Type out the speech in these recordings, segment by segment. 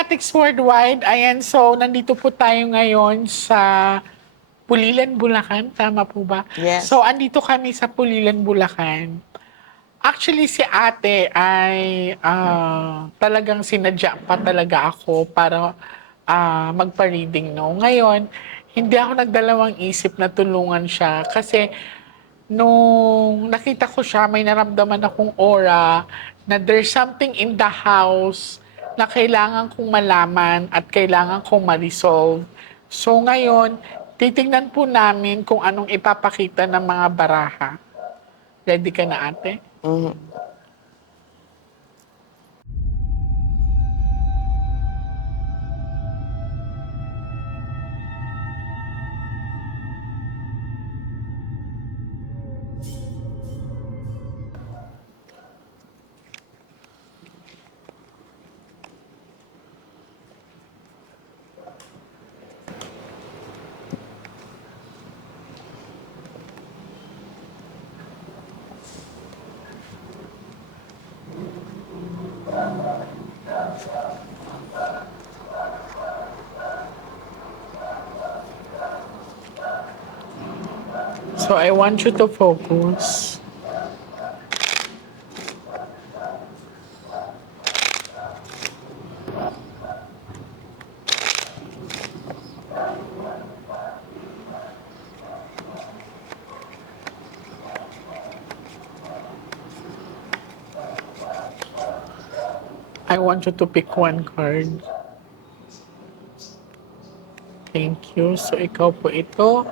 Fanatics Worldwide, ayan, so nandito po tayo ngayon sa Pulilan, Bulacan, tama po ba? Yes. So andito kami sa Pulilan, Bulacan. Actually, si ate ay talagang sinadya pa talaga ako para magpa-reading, no? Ngayon, hindi ako nagdalawang isip na tulungan siya kasi nung nakita ko siya, may naramdaman akong aura na there's something in the house na kailangan kong malaman at kailangan kong ma-resolve. So ngayon, titingnan po namin kung anong ipapakita ng mga baraha. Ready ka na, ate? Mhm. So I want you to focus. I want you to pick one card. Thank you. So ikaw po ito.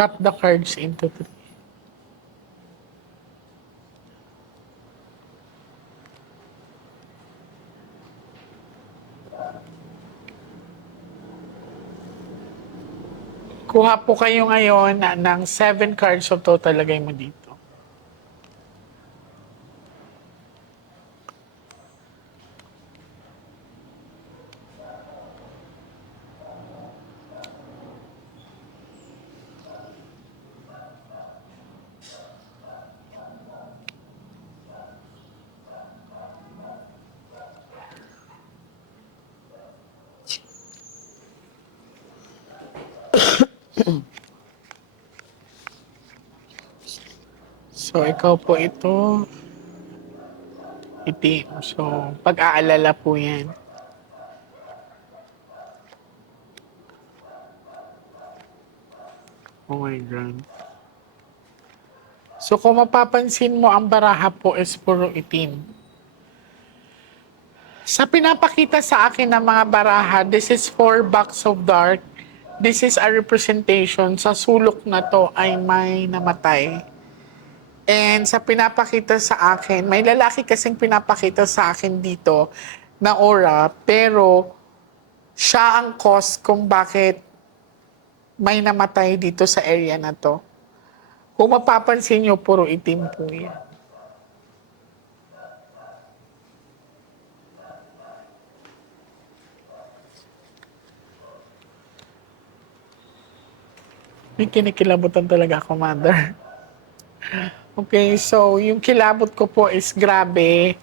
Cut the cards into three. Kuha po kayo ngayon ng 7 cards of total. Lagay mo dito. So, ikaw po ito. Itim. So, pag-aalala po yan. Oh my God. So, kung mapapansin mo, ang baraha po is puro itim. Sa pinapakita sa akin ng mga baraha, this is 4 box of dark. This is a representation. Sa sulok na to ay may namatay. And sa pinapakita sa akin, may lalaki kasing pinapakita sa akin dito na aura, pero siya ang cause kung bakit may namatay dito sa area na to. Kung mapapansin nyo, puro itim po yan. May kinikilabutan talaga ako, mother. Okay, so yung kilabot ko po is grabe.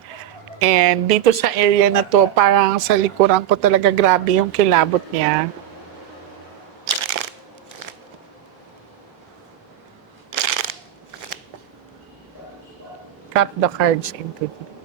And dito sa area na to, parang sa likuran ko talaga grabe yung kilabot niya. Cut the cards into three.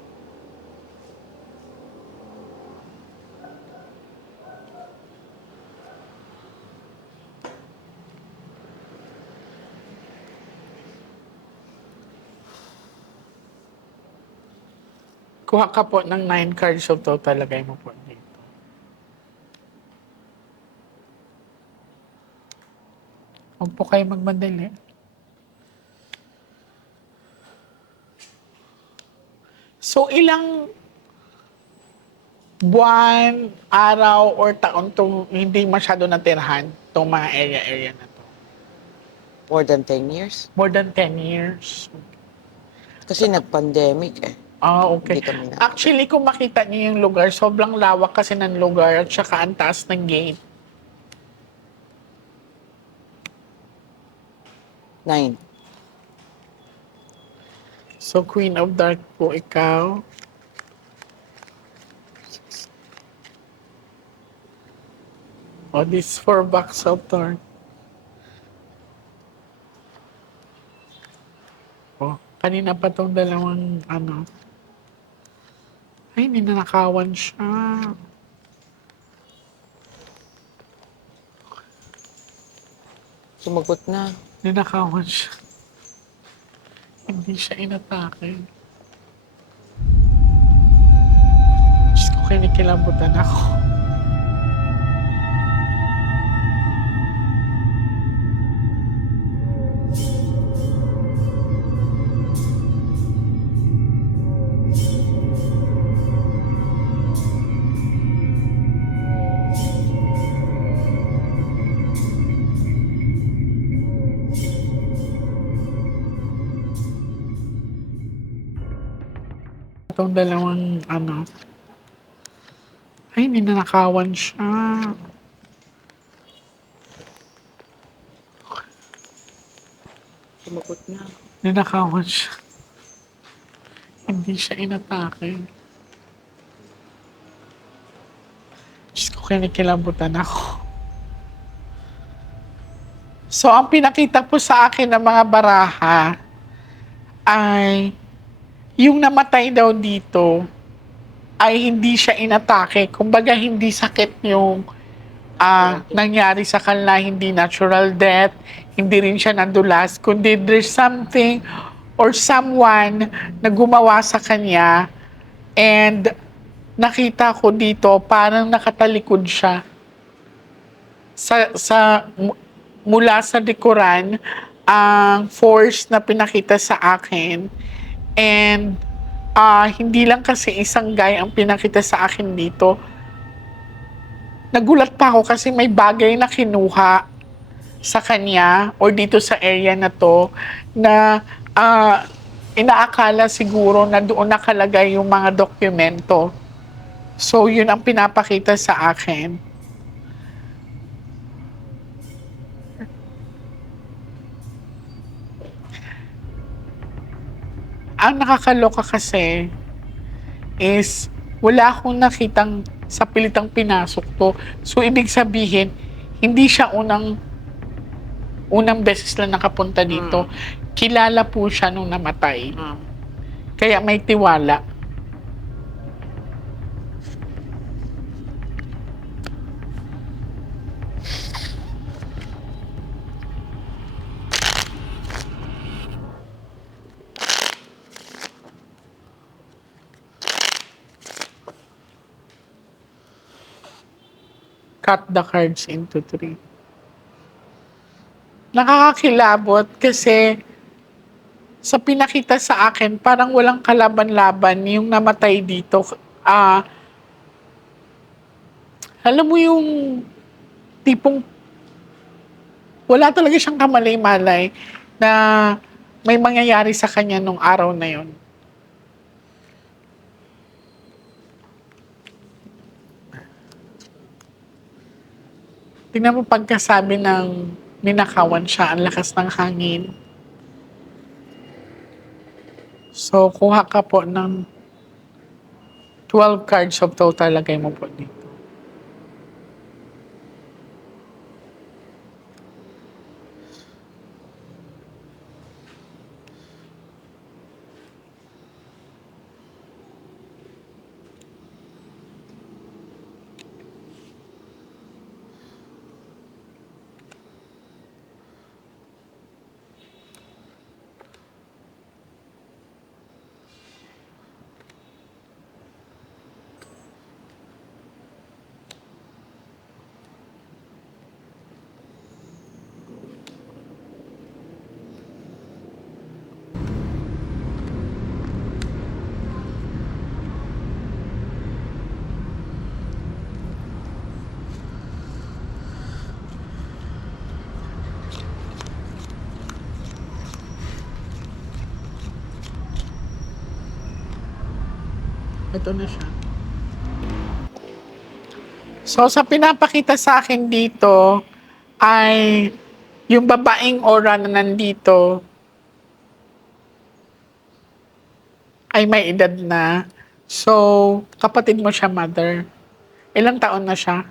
Kuha ka po ng 9 cards of total. Lagay mo po dito. Huwag po kayo magmadali. So, ilang buwan, araw, or taon to hindi masyado natirhan itong mga area-area na to? More than 10 years. More than 10 years. Kasi nag-pandemic eh. Ah, okay. Hindi kami na- Actually, kung makita niyo yung lugar, sobrang lawak kasi ng lugar at saka ang taas ng gate. 9. So, Queen of Dark po ikaw. O, this 4 bucks of Thorn. O, kanina pa tong dalawang ano. Ay, ninanakawan siya. Sumagot na. Ninakawan siya. Hindi siya inatake. Diyos ko, kinikilabutan ako. Itong dalawang ano. Ay, ninanakawan siya. Sumagot na. Ninakawan siya. Hindi siya inatake. Diyos ko, kinikilabutan ako. So, ang pinakita po sa akin ng mga baraha ay yung namatay daw dito ay hindi siya inatake. Kumbaga, hindi sakit yung nangyari sa kanila, hindi natural death, hindi rin siya nadulas, kundi there's something or someone na gumawa sa kanya and nakita ko dito parang nakatalikod siya mula sa likuran ang force na pinakita sa akin and hindi lang kasi isang guy ang pinakita sa akin dito. Nagulat pa ako kasi may bagay na kinuha sa kanya or dito sa area na to na inaakala siguro na doon nakalagay yung mga dokumento. So, yun ang pinapakita sa akin. Ang nakakaloka kasi is wala akong nakitang sa pilitang pinasok to. So, ibig sabihin, hindi siya unang beses lang nakapunta dito. Kilala po siya nung namatay. Kaya may tiwala. Cut the cards into 3. Nakakakilabot kasi sa pinakita sa akin, parang walang kalaban-laban yung namatay dito. Alam mo yung tipong wala talaga siyang kamalay-malay na may mangyayari sa kanya nung araw na yon. Tingnan mo pagkasabi ng ninakawan siya, ang lakas ng hangin. So, kuha ka po ng 12 cards of total, lagay mo po dito. Ito na siya. So, sa pinapakita sa akin dito ay Yung babaeng Aura na nandito ay may edad na. So, kapatid mo siya, mother. Ilang taon na siya?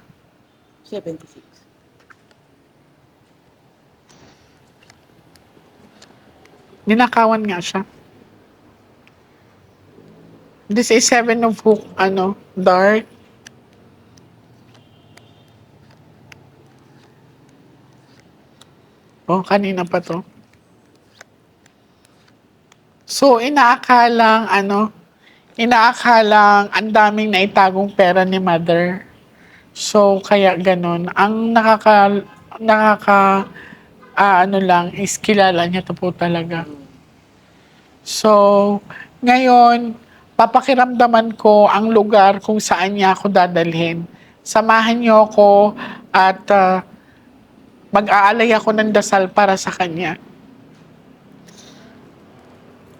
76. Ninakawan nga siya. This is seven of hook, dark. Oh, kanina pa to. So, inaakalang ang daming naitagong pera ni mother. So, kaya ganun. Ang lang, is kilala niya to po talaga. So, ngayon, papakiramdaman ko ang lugar kung saan niya ako dadalhin. Samahan niyo ako at mag-aalay ako ng dasal para sa kanya.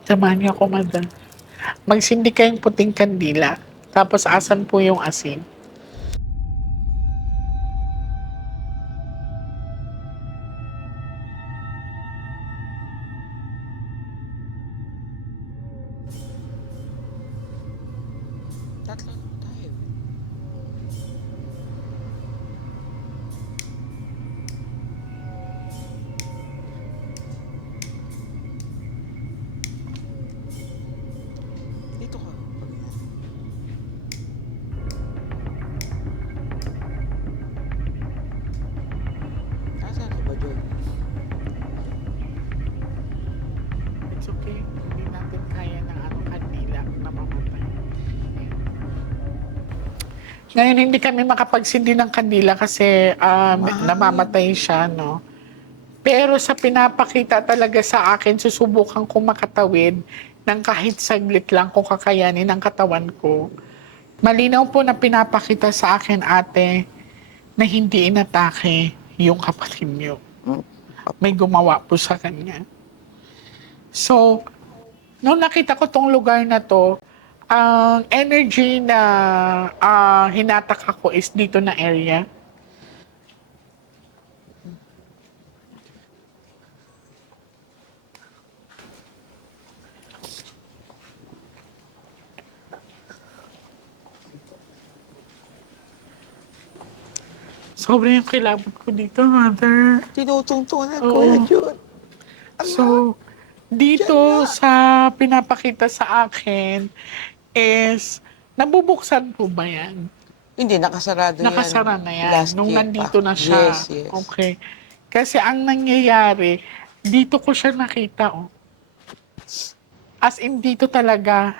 Samahan niyo ako, madam. Magsindi kayong puting kandila. Tapos, asan po yung asin? Tatlo na tayo. Dito ka. Nasaan ka ba, Joy? It's okay. Hindi natin kaya ng kandila na mamatay. Ngayon, hindi kami makapagsindi ng kandila kasi namamatay siya, no? Pero sa pinapakita talaga sa akin, susubukan ko makatawid ng kahit saglit lang kung kakayanin ng katawan ko. Malinaw po na pinapakita sa akin, ate, na hindi inatake yung kapatid niyo. Hmm? May gumawa po sa kanya. So, nung nakita ko tong lugar na to, ang energy na hinatak ako is dito na area. Sobrang yung kilabot ko dito, mother. Tinutungtungan ko Oo. yan, Jun. So, dito sa pinapakita sa akin is, nabubuksan po ba yan? Hindi, nakasarado yan. Nakasara na yan. Last Nung year nandito pa. na siya. Yes, yes. Okay. Kasi ang nangyayari, dito ko siya nakita, oh. As in, dito talaga,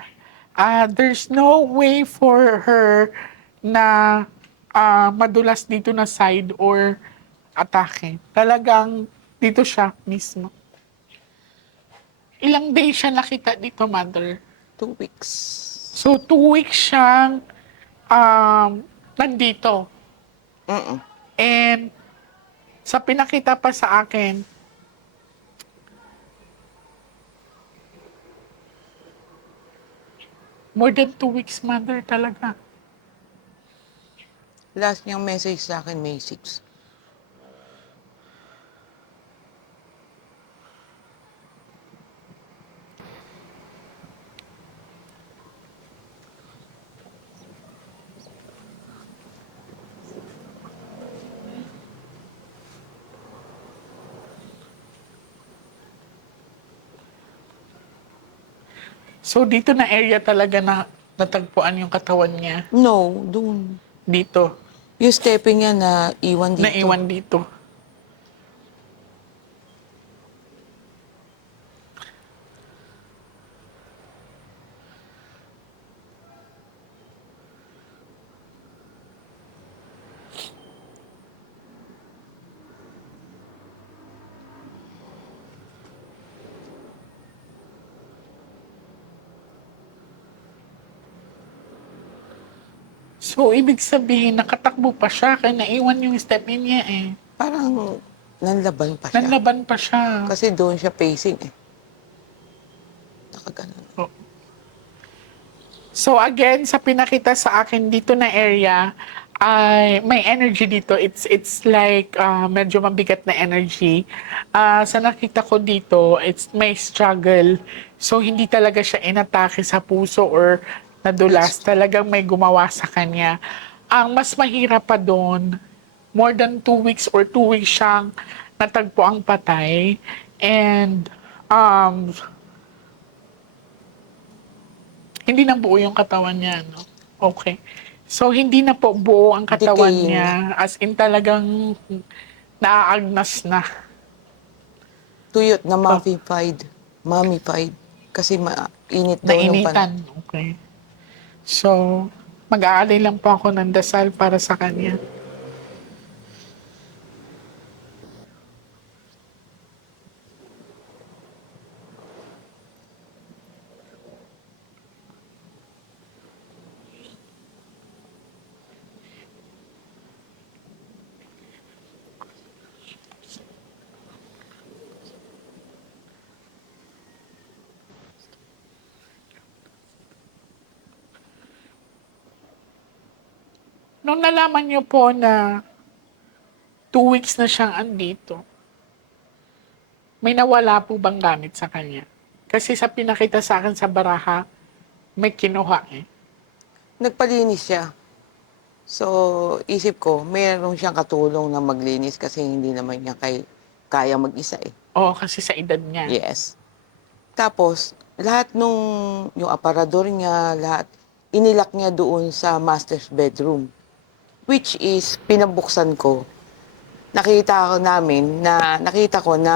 there's no way for her na madulas dito na side or atake. Talagang dito siya mismo. Ilang days siya nakita dito, mother? 2 weeks. So, 2 weeks siyang nandito. Mm-mm. And sa pinakita pa sa akin, more than 2 weeks, mother, talaga. Last niyang message sa akin, May 6. So, dito na area talaga na natagpuan yung katawan niya. No, doon. Dito. Yung stepping niya na iwan dito. Naiwan dito. So, ibig sabihin, nakatakbo pa siya kaya naiwan yung step in niya eh. Parang nanlaban pa siya. Nanlaban pa siya. Kasi doon siya pacing eh. Nakaganon. So again, sa pinakita sa akin dito na area, ay may energy dito. It's like medyo mabigat na energy. Sa nakita ko dito, it's may struggle. So hindi talaga siya inatake sa puso or nadulas. Yes. Talagang may gumawa sa kanya. Ang mas mahirap pa doon, more than 2 weeks or 2 weeks siyang natagpo ang patay. And hindi na buo yung katawan niya, no? Okay. So, hindi na po buo ang katawan Decaying na. niya. As in talagang naaagnas na. Tuyot na Pa, mummified. Mummified. Kasi mainit daw yung nainitan. Okay. So, mag-aalay lang po ako ng dasal para sa kanya. Nung nalaman niyo po na 2 weeks na siyang andito, may nawala po bang gamit sa kanya? Kasi sa pinakita sa akin sa baraha, may kinuha eh. Nagpalinis siya. So, isip ko, mayroon siyang katulong na maglinis kasi hindi naman niya kaya mag-isa eh. Oo, kasi sa edad niya. Yes. Tapos, lahat yung aparador niya, lahat, inilak niya doon sa master's bedroom. Which is, pinabuksan ko. Nakita ko na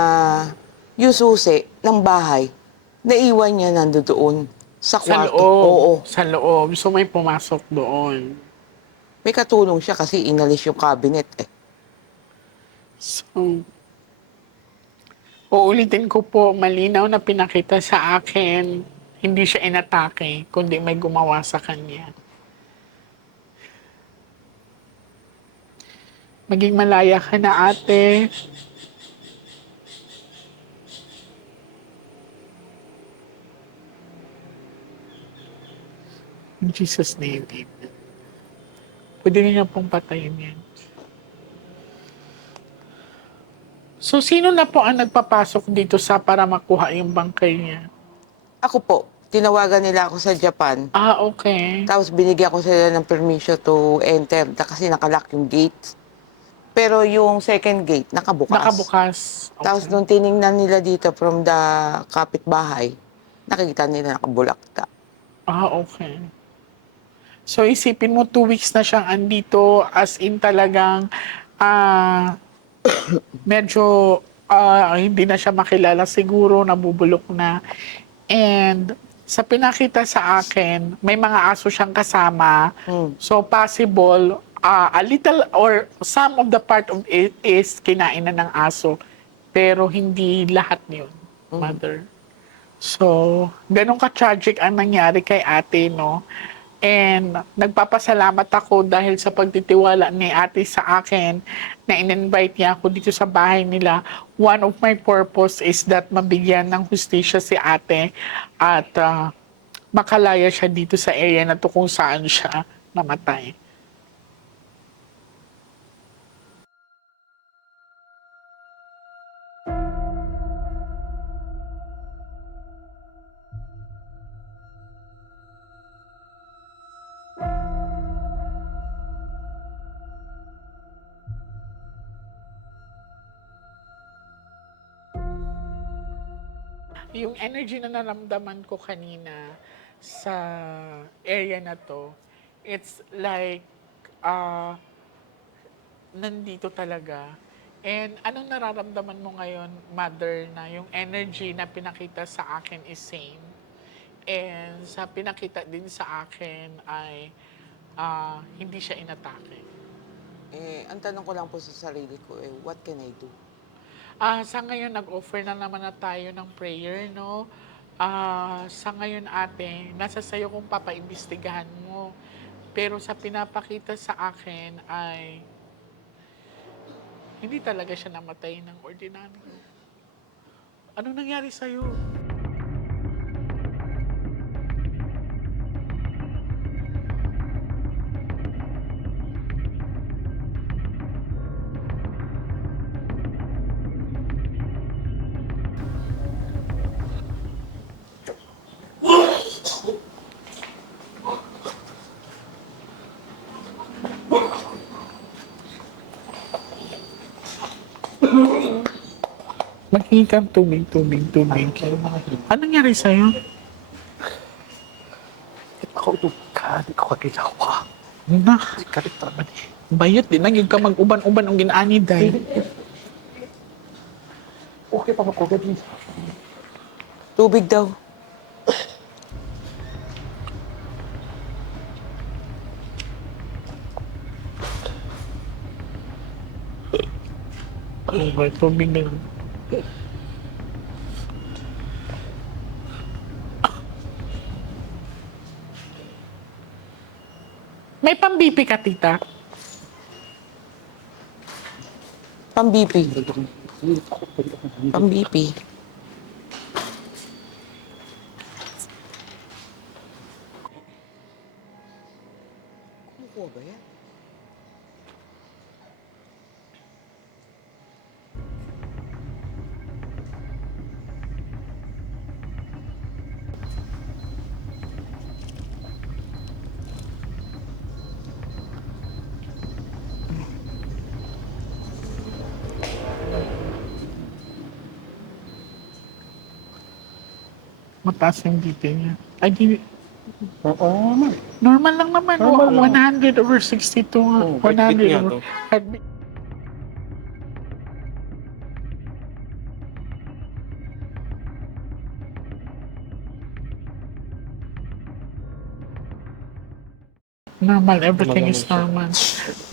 yung susi ng bahay, naiwan niya nandoon sa Sa kwarto. loob. Oo. Sa loob. So may pumasok doon. May katulong siya kasi inalis yung cabinet eh. So, uulitin ko po, malinaw na pinakita sa akin, hindi siya inatake, kundi may gumawa sa kanya. Maging malaya ka na, ate. In Jesus' name, amen. Pwede niyo pong patayin yan. So, sino na po ang nagpapasok dito sa para makuha yung bangkay niya? Ako po, tinawagan nila ako sa Japan. Okay. Tapos binigyan ko sila ng permission to enter kasi nakalock yung gate. Pero yung second gate, nakabukas. Nakabukas. Tapos Okay. nung tiningnan nila dito from the kapitbahay, nakikita nila nakabulakta. Okay. So, isipin mo, 2 weeks na siyang andito, as in talagang, medyo, hindi na siya makilala siguro, nabubulok na. And, sa pinakita sa akin, may mga aso siyang kasama. So, possible, a little or some of the part of it is kinain na ng aso. Pero hindi lahat yun, mother. So, ganun ka-tragic ang nangyari kay ate, no? And nagpapasalamat ako dahil sa pagtitiwala ni ate sa akin na in-invite niya ako dito sa bahay nila. One of my purpose is that mabigyan ng hustisya si ate at makalaya siya dito sa area na to kung saan siya namatay. Yung energy na naramdaman ko kanina sa area na to, it's like nandito talaga. And anong nararamdaman mo ngayon, mother, na yung energy na pinakita sa akin is same? And sa pinakita din sa akin ay hindi siya inatake. Ang tanong ko lang po sa sarili ko, what can I do? Sa ngayon, nag-offer na naman na tayo ng prayer, no? Sa ngayon, ate, nasa sayo kung papaimbestigahan mo. Pero sa pinapakita sa akin ay hindi talaga siya namatay ng ordinaryo. Ano nangyari sa'yo? Maghingi kang tubig. Anong nangyari sa'yo? Ako ito ka, di ko kaginawa. Na, Di ka rin naman eh. bayot din. Nagyog ka mag-uban-uban ang ginaani, day. Okay pa ako gabi. Tubig daw. Okay, tubig na lang. May pambipi ka, tita? Pang-BP. Pang-BP. Kumukuha ba yan? Mataas yung BP niya. Ay, di, Oo naman. normal lang naman. Normal lang. 100/62 nga. Oo, heartbeat nga to. Heartbeat. Normal, everything is normal.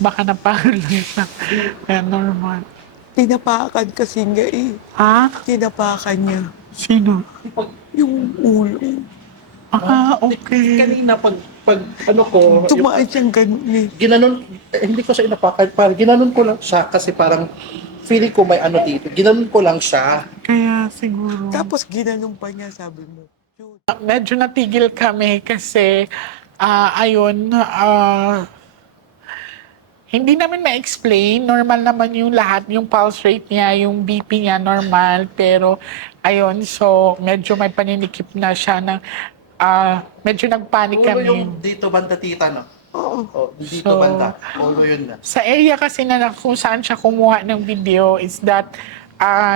Baka napahal lang siya. Kaya normal. Tinapakan kasi nga eh. Ha? Tinapakan niya. Sino? Yung ulo. Okay. Kanina pag ano ko, Tumaan siyang ganun eh. ginanon, hindi ko siya inapakan, parang ginanon ko lang siya kasi parang feeling ko may ano dito. Ginanon ko lang siya. Kaya siguro. Tapos ginanong pa niya, sabi mo. "Shoot." Medyo natigil kami kasi ayun, hindi namin ma-explain. Normal naman yung lahat, yung pulse rate niya, yung BP niya normal. Pero ayun, so medyo may paninikip na siya ng medyo nagpanic Ulo kami. yung dito banda tita, no? Oo. Oh, dito So, banda. Ulo yun na. Sa area kasi na kung saan siya kumuha ng video is that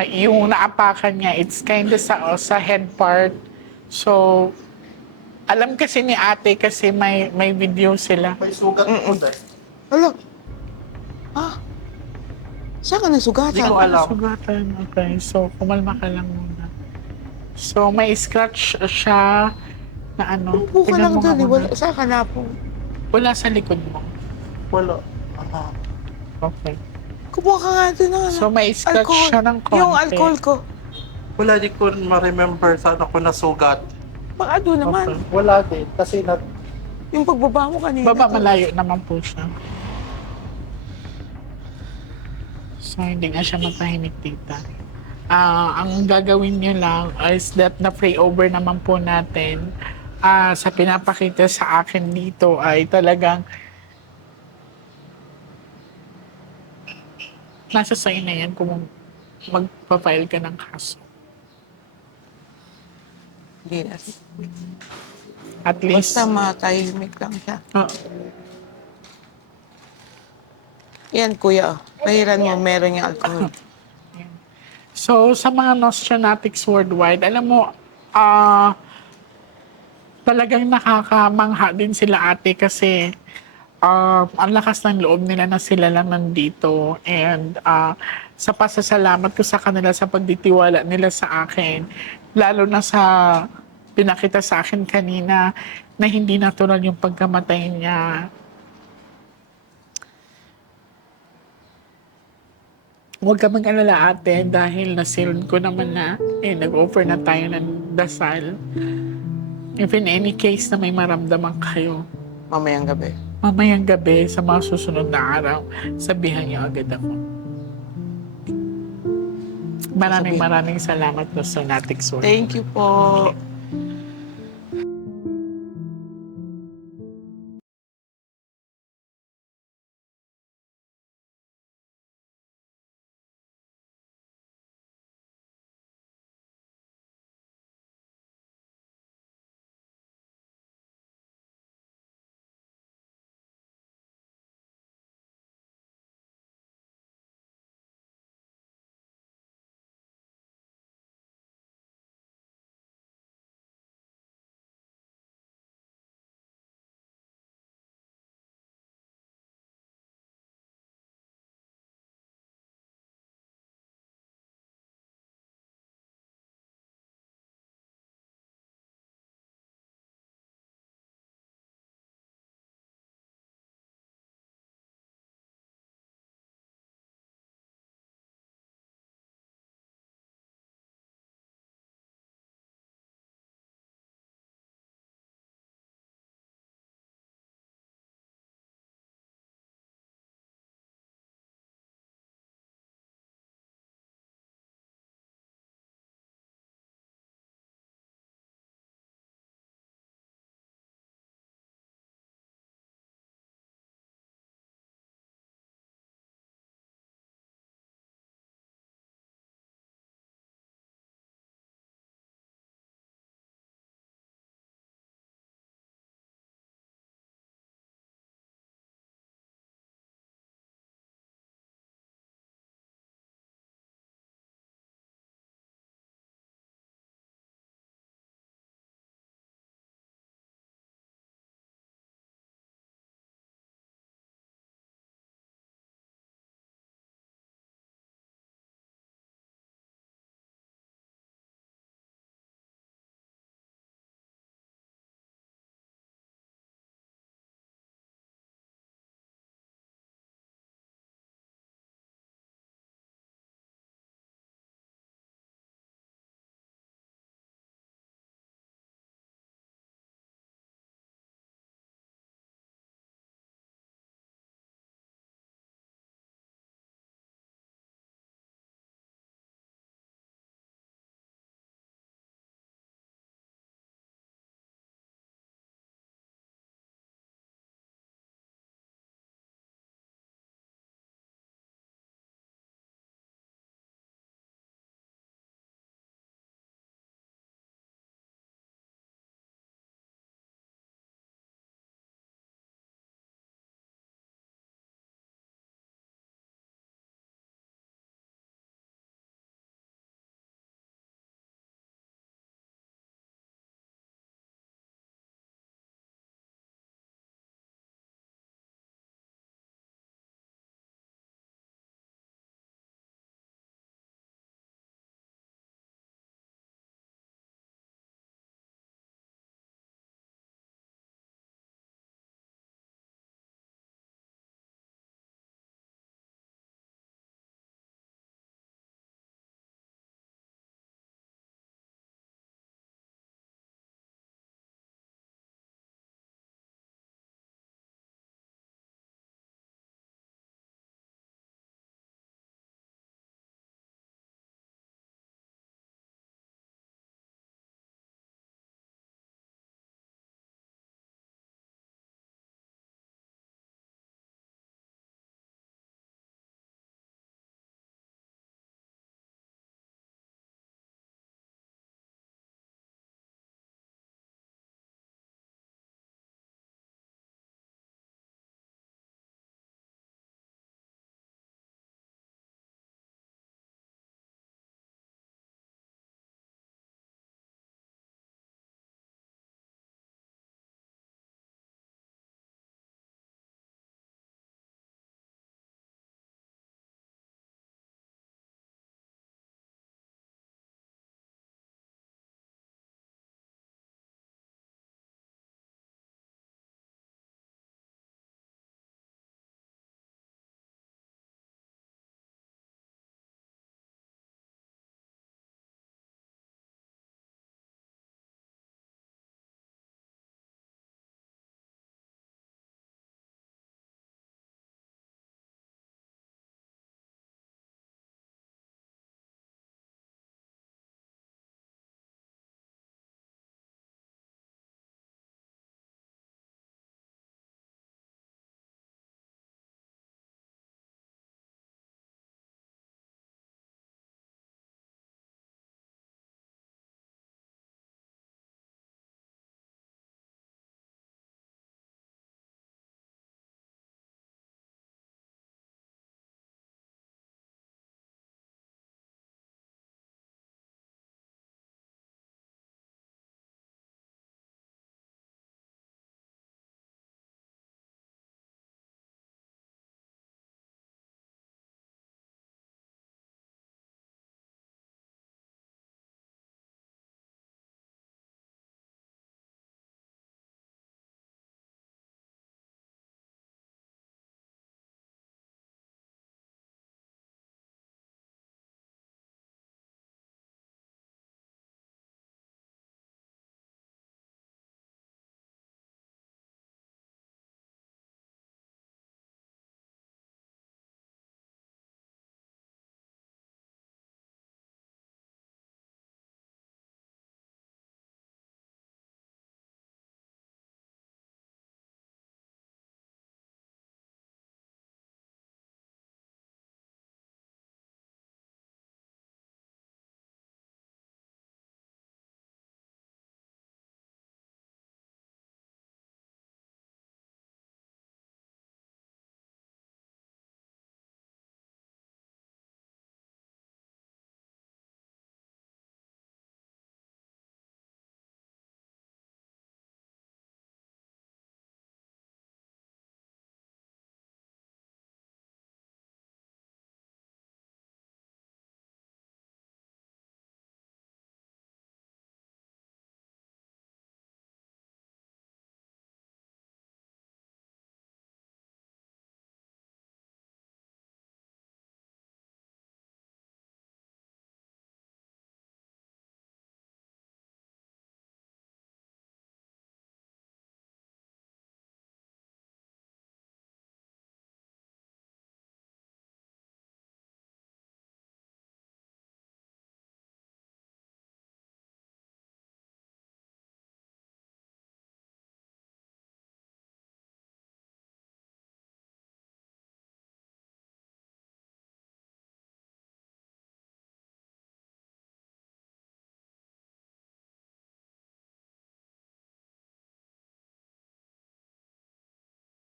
yung naapakan niya, it's kind of sa head part. So, alam kasi ni ate kasi may video sila. May sugat po dahil. Hala. Ah. Saan ka nasugatan? Hindi ko alam. Sugatan. Okay, so kumalma ka lang muna. So, may scratch siya na ano. Upo ka tingnan lang mo nga doon eh. muna. Saan ka na po? Wala sa likod mo. Wala. Okay. Kumuha ka nga doon ng ano. So, may scratch siya ng konti. Yung alcohol ko. Wala, di ko ma-remember saan ako nasugat. Baka doon naman. Okay. Wala din. Kasi Yung pagbaba mo kanina. Baba, to. malayo naman po siya. So, hindi nga siya matahimik, tita. Ang gagawin nyo lang is that na-pray over naman po natin. Sa pinapakita sa akin dito ay talagang nasa sa'yo na yan kung magpa-file ka ng kaso. Hindi na. At least, Basta matahimik lang siya. Yan, kuya. Pahiran mo, meron yung alcohol. so sa mga Nostranatics worldwide, alam mo, talagang nakakamangha din sila ate kasi ang lakas ng loob nila na sila lang nandito. And sa pasasalamat ko sa kanila sa pagditiwala nila sa akin, lalo na sa pinakita sa akin kanina na hindi natural yung pagkamatay niya. Huwag ka mag-alala ate dahil nasilon ko naman na nag-offer na tayo ng dasal. If in any case na may maramdaman kayo, Mamayang gabi. mamayang gabi sa mga susunod na araw, sabihan niyo agad ako. Maraming salamat, Nostranatics World. Thank you po.